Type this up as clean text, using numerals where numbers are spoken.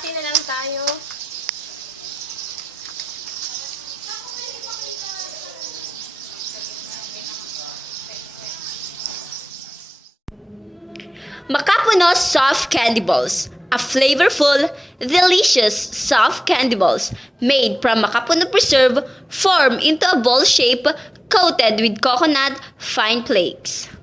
Hati na lang tayo. Makapuno soft candy balls. A flavorful, delicious soft candy balls made from makapuno preserve form into a ball shape coated with coconut fine flakes.